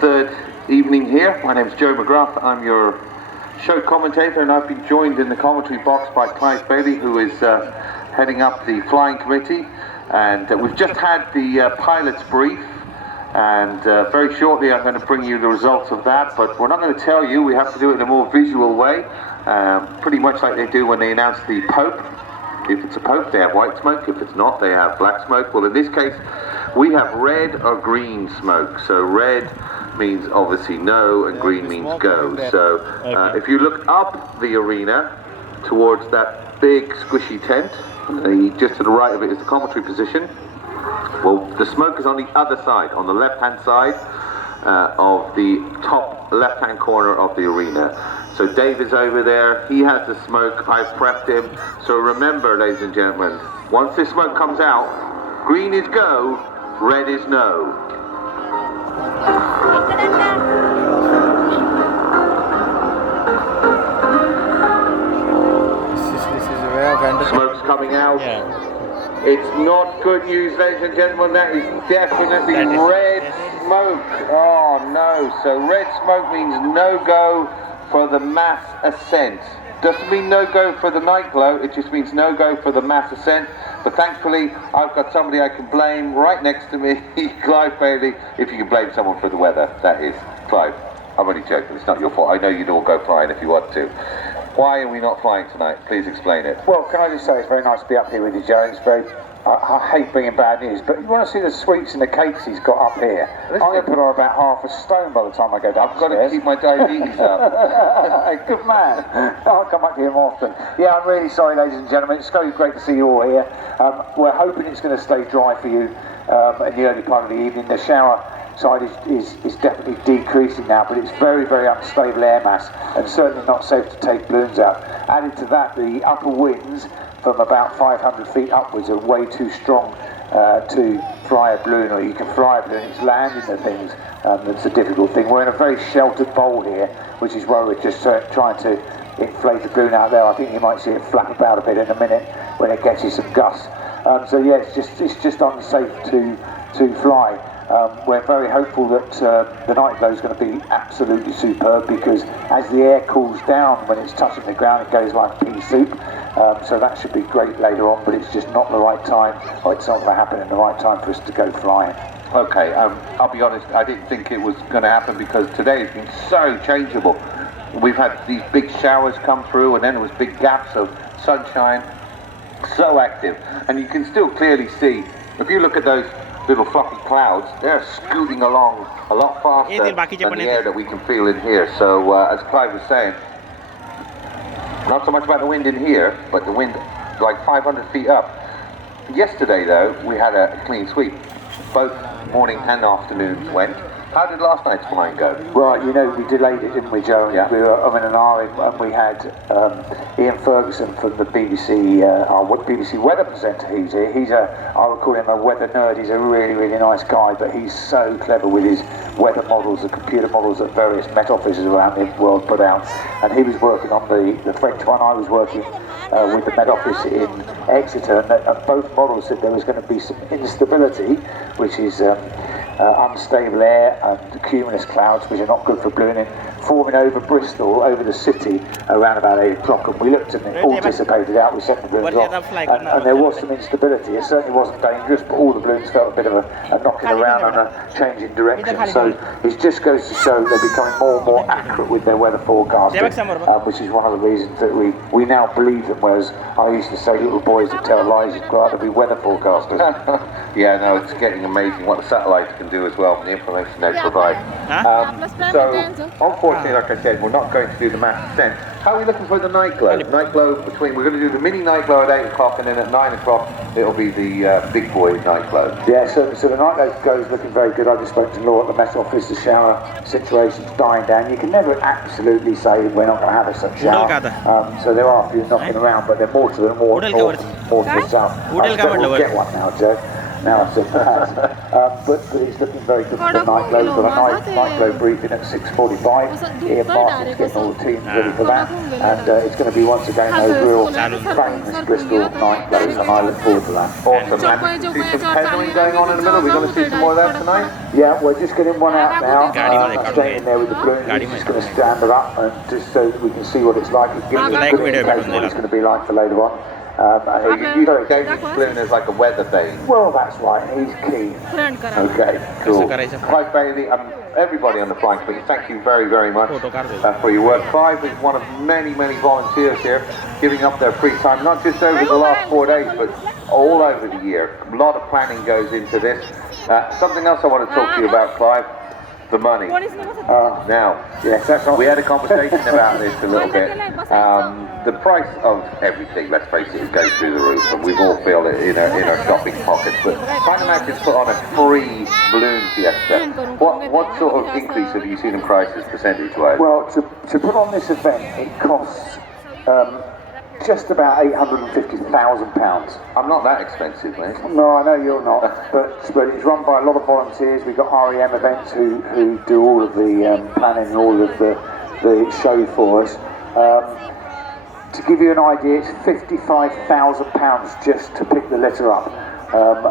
third evening here. My name's Joe McGrath. I'm your show commentator, and I've been joined in the commentary box by Clive Bailey, who is heading up the flying committee. And we've just had the pilot's brief, and very shortly I'm going to bring you the results of that, but we're not going to tell you. We have to do it in a more visual way, pretty much like they do when they announce the Pope. If it's a Pope, they have white smoke. If it's not, they have black smoke. Well, in this case, we have red or green smoke. So red means obviously no, and green means go. So if you look up the arena towards that big squishy tent, just to the right of it is the commentary position. Well, the smoke is on the other side, on the left-hand side of the top left-hand corner of the arena. So Dave is over there, he has the smoke, I've prepped him. So remember, ladies and gentlemen, once this smoke comes out, green is go, red is no. Smoke's coming out. Yeah. It's not good news, ladies and gentlemen. That is definitely red smoke. Oh no. So red smoke means no go for the mass ascent. Doesn't mean no go for the night glow, it just means no go for the mass ascent. But thankfully, I've got somebody I can blame right next to me, Clive Bailey. If you can blame someone for the weather, that is. Clive, I'm only joking, it's not your fault. I know you'd all go flying if you want to. Why are we not flying tonight? Please explain it. Well, can I just say it's very nice to be up here with you, Joe. It's very, I hate bringing bad news, but you want to see the sweets and the cakes he's got up here. I'm going to put on about half a stone by the time I go down. I've got to keep my diabetes up. Good man. I'll come back to him often. Yeah, I'm really sorry, ladies and gentlemen. It's so great to see you all here. We're hoping it's going to stay dry for you in the early part of the evening. The shower side is definitely decreasing now, but it's very, very unstable air mass and certainly not safe to take balloons out. Added to that, the upper winds from about 500 feet upwards are way too strong to fly a balloon, or you can fly a balloon, it's landing the things that's a difficult thing. We're in a very sheltered bowl here, which is why we're just trying to inflate the balloon out there. I think you might see it flap about a bit in a minute when it gets you some gusts. So yeah, it's just unsafe to fly. We're very hopeful that the night glow is going to be absolutely superb, because as the air cools down when it's touching the ground, it goes like pea soup. So that should be great later on, but it's just not the right time, or it's not going to happen in the right time for us to go flying. Okay, I'll be honest, I didn't think it was going to happen because today has been so changeable. We've had these big showers come through, and then there was big gaps of sunshine, so active. And you can still clearly see, if you look at those little fluffy clouds, they're scooting along a lot faster than the air that we can feel in here. So as Clive was saying, not so much about the wind in here, but the wind like 500 feet up. Yesterday though, we had a clean sweep. Both morning and afternoons went. How did last night's flying go? Right, you know, we delayed it, didn't we, Joe? Yeah. We were in an hour, and we had Ian Ferguson from the BBC, our BBC weather presenter. He's here. I would call him a weather nerd. He's a really, really nice guy, but he's so clever with his weather models, the computer models that various Met offices around the world put out. And he was working on the French one. I was working with the Met Office in Exeter, and both models said there was going to be some instability, which is unstable air and cumulus clouds, which are not good for ballooning, forming over Bristol, over the city, around about 8 o'clock. And we looked and it all dissipated out. We sent the balloons off, and there was some instability. It certainly wasn't dangerous, but all the balloons felt a bit of a knocking around and a change in direction. So it just goes to show they're becoming more and more accurate with their weather forecasting, which is one of the reasons that we now believe them, whereas I used to say little boys that tell lies would rather be weather forecasters. Yeah, no, it's getting amazing what the satellites can do as well, and the information they provide. So, unfortunately, like I said, we're not going to do the mass ascent. How are we looking for the night glow? Night glow we're going to do the mini night glow at 8 o'clock, and then at 9 o'clock it'll be the big boy night glow. Yeah, so the night glow is looking very good. I just spoke to Law at the Met Office. The shower situation's dying down. You can never absolutely say we're not going to have a such shower. So there are a few knocking around, but they're more to the north, more to the south. I expect we'll get one now, Joe. Now I've said that. but it's looking very good for the night globe. We've got a night globe briefing at 6:45. Ian Martin's getting all the teams ready for that, and it's going to be once again those real famous Bristol night globes, and I look forward to that. Awesome. And see some pedaling going on in the middle. We're going to see some more of that tonight. Yeah, we're just getting one out now. Straight in there with the balloon. We're just going to stand her up and just so that we can see what it's like. Give us a good indication what it's going to be like for later on. You know, David's balloon is like a weather vane. Well, that's right. He's keen. Okay, cool. Clive Bailey, everybody on the flying committee, thank you very, very much for your work. Clive is one of many, many volunteers here, giving up their free time, not just over the last 4 days, but all over the year. A lot of planning goes into this. Something else I want to talk to you about, Clive. The money. Now, yes, we had a conversation about this a little bit. The price of everything, let's face it, is going through the roof, and we all feel it in our shopping pockets. But Panamax has put on a free balloon fiesta. What sort of increase have you seen in prices percentage-wise? Well, to put on this event, it costs just about £850,000. I'm not that expensive, mate. No, I know you're not, but it's run by a lot of volunteers. We've got REM events who do all of the planning and all of the show for us. To give you an idea, it's £55,000 just to pick the litter up.